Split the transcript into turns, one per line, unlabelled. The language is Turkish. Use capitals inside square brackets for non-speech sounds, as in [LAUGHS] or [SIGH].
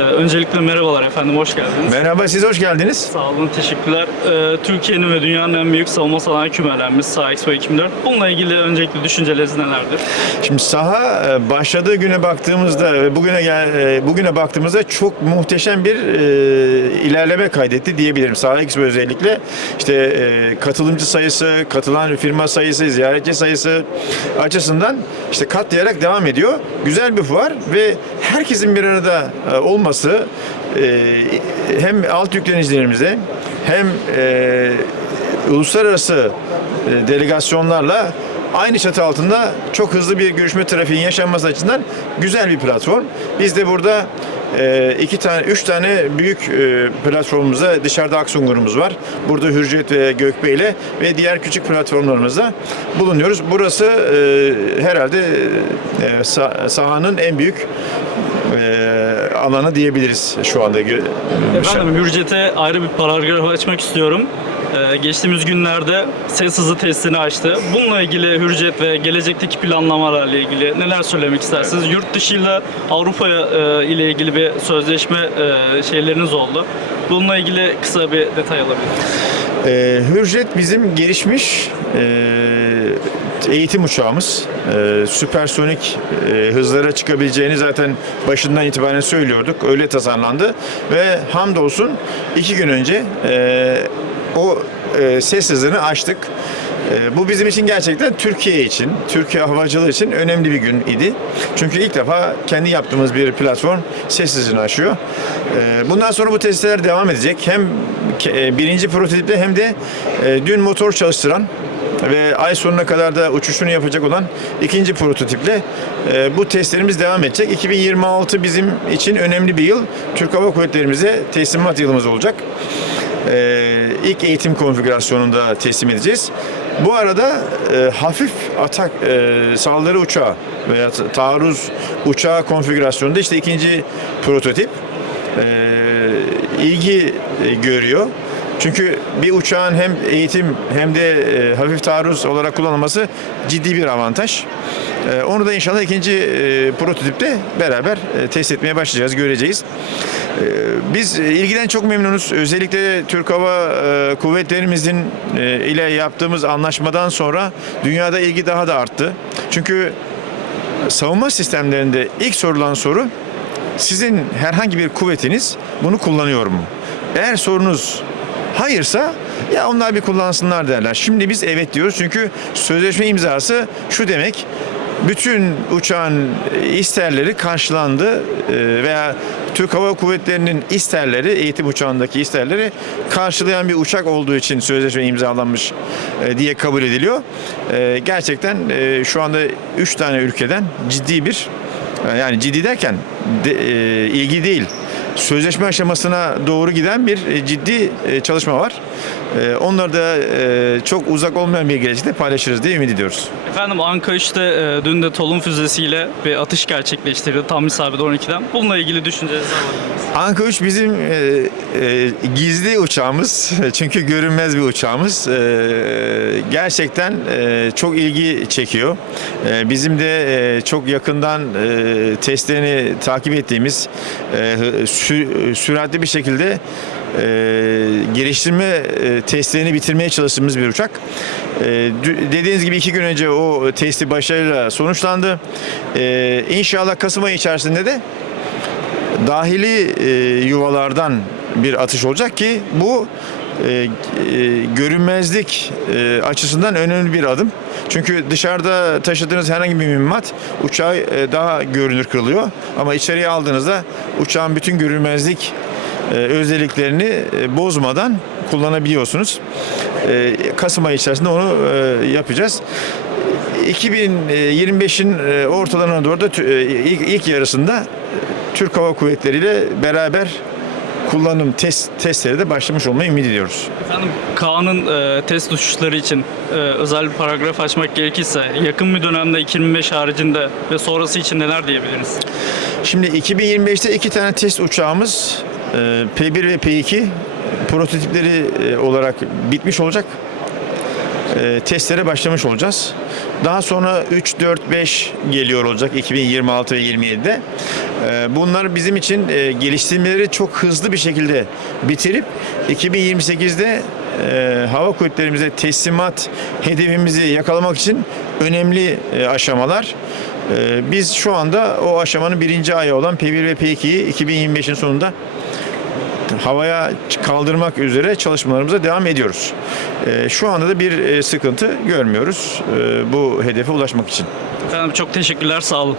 Öncelikle merhabalar efendim, hoş geldiniz.
Merhaba, siz hoş geldiniz.
Sağ olun, teşekkürler. Ee, Türkiye'nin ve dünyanın en büyük savunma sanayi kümelenmiş SAH Expo 2004. Bununla ilgili öncelikle düşünceleriniz nelerdir?
Şimdi saha e, başladığı güne baktığımızda, ve bugüne e, bugüne baktığımızda çok muhteşem bir e, ilerleme kaydetti diyebilirim. Saha Expo özellikle işte katılımcı sayısı, katılan firma sayısı, ziyaretçi sayısı açısından işte katlayarak devam ediyor. Güzel bir fuar ve herkesin bir arada e, olması e, hem alt yüklenicilerimize hem e, uluslararası e, delegasyonlarla aynı çatı altında çok hızlı bir görüşme trafiğin yaşanması açısından güzel bir platform. Biz de burada e, iki tane, üç tane büyük e, platformumuzda dışarıda Aksungur'umuz var. Burada Hürriyet ve Gökbey ile ve diğer küçük platformlarımızda bulunuyoruz. Burası e, herhalde e, sah- sahanın en büyük e, alanı diyebiliriz şu anda.
Efendim Hürjet'e ayrı bir paragraf açmak istiyorum. Ee, geçtiğimiz günlerde ses hızı testini açtı. Bununla ilgili Hürjet ve gelecekteki planlamalarla ilgili neler söylemek istersiniz? Yurt dışıyla Avrupa e, ile ilgili bir sözleşme e, şeyleriniz oldu. Bununla ilgili kısa bir detay alabilir
miyim? Ee, Hürjet bizim gelişmiş e, eğitim uçağımız. E, süpersonik e, hızlara çıkabileceğini zaten başından itibaren söylüyorduk. Öyle tasarlandı ve hamdolsun iki gün önce e, o e, ses hızını aştık. E, Bu bizim için gerçekten Türkiye için, Türkiye havacılığı için önemli bir gün idi. Çünkü ilk defa kendi yaptığımız bir platform ses hızını aşıyor. E, Bundan sonra bu testler devam edecek. Hem e, birinci prototiple hem de e, dün motor çalıştıran ve ay sonuna kadar da uçuşunu yapacak olan ikinci prototiple e, bu testlerimiz devam edecek. 2026 bizim için önemli bir yıl. Türk Hava Kuvvetlerimize teslimat yılımız olacak. E, ilk eğitim konfigürasyonunda teslim edeceğiz. Bu arada e, hafif atak e, saldırı uçağı veya ta- taarruz uçağı konfigürasyonunda işte ikinci prototip e, ilgi e, görüyor. Çünkü bir uçağın hem eğitim hem de e, hafif taarruz olarak kullanılması ciddi bir avantaj. E, onu da inşallah ikinci e, prototipte beraber e, test etmeye başlayacağız, göreceğiz. E, biz ilgiden çok memnunuz. Özellikle Türk Hava e, Kuvvetlerimizin e, ile yaptığımız anlaşmadan sonra dünyada ilgi daha da arttı. Çünkü savunma sistemlerinde ilk sorulan soru sizin herhangi bir kuvvetiniz bunu kullanıyor mu? Eğer sorunuz hayırsa ya onlar bir kullansınlar derler. Şimdi biz evet diyoruz çünkü sözleşme imzası şu demek bütün uçağın isterleri karşılandı e, veya Türk Hava Kuvvetleri'nin isterleri, eğitim uçağındaki isterleri karşılayan bir uçak olduğu için sözleşme imzalanmış e, diye kabul ediliyor. E, Gerçekten şu anda 3 tane ülkeden ciddi bir yani ciddi derken de, ilgi değil sözleşme aşamasına doğru giden bir e, ciddi e, çalışma var. E, onları da e, çok uzak olmayan bir gelecekte paylaşırız diye ümit ediyoruz.
Efendim Anka 3'te e, dün de Tolun füzesiyle bir atış gerçekleştirdi tam isabet 12'den. Bununla ilgili düşüncelerinizi alabilir
miyiz? Anka 3 bizim e, e, gizli uçağımız. [LAUGHS] Çünkü görünmez bir uçağımız. E, gerçekten e, çok ilgi çekiyor. E, bizim de e, çok yakından e, testlerini takip ettiğimiz e, sü- süratli bir şekilde e, geliştirme e, testlerini bitirmeye çalıştığımız bir uçak. E, dediğiniz gibi iki gün önce o testi başarıyla sonuçlandı. E, inşallah Kasım ayı içerisinde de dahili e, yuvalardan bir atış olacak ki bu e, e, görünmezlik e, açısından önemli bir adım. Çünkü dışarıda taşıdığınız herhangi bir mühimmat uçağı e, daha görünür kılıyor. Ama içeriye aldığınızda uçağın bütün görünmezlik özelliklerini e, bozmadan kullanabiliyorsunuz. E, Kasım ayı içerisinde onu e, yapacağız. 2025'in e, ortalarına doğru da e, ilk, yarısında e, Türk Hava Kuvvetleri ile beraber kullanım test testleri de başlamış olmayı ümit ediyoruz.
Efendim Kaan'ın e, test uçuşları için e, özel bir paragraf açmak gerekirse yakın bir dönemde 2025 haricinde ve sonrası için neler diyebiliriz?
Şimdi 2025'te iki tane test uçağımız e, P1 ve P2 prototipleri e, olarak bitmiş olacak. e, testlere başlamış olacağız. Daha sonra 3, 4, 5 geliyor olacak 2026 ve 27'de. E, bunlar bizim için e, geliştirmeleri çok hızlı bir şekilde bitirip 2028'de e, hava kuvvetlerimize teslimat hedefimizi yakalamak için önemli aşamalar. Biz şu anda o aşamanın birinci ayağı olan P1 ve P2'yi 2025'in sonunda havaya kaldırmak üzere çalışmalarımıza devam ediyoruz. E, şu anda da bir e, sıkıntı görmüyoruz e, bu hedefe ulaşmak için.
Efendim çok teşekkürler, sağ olun.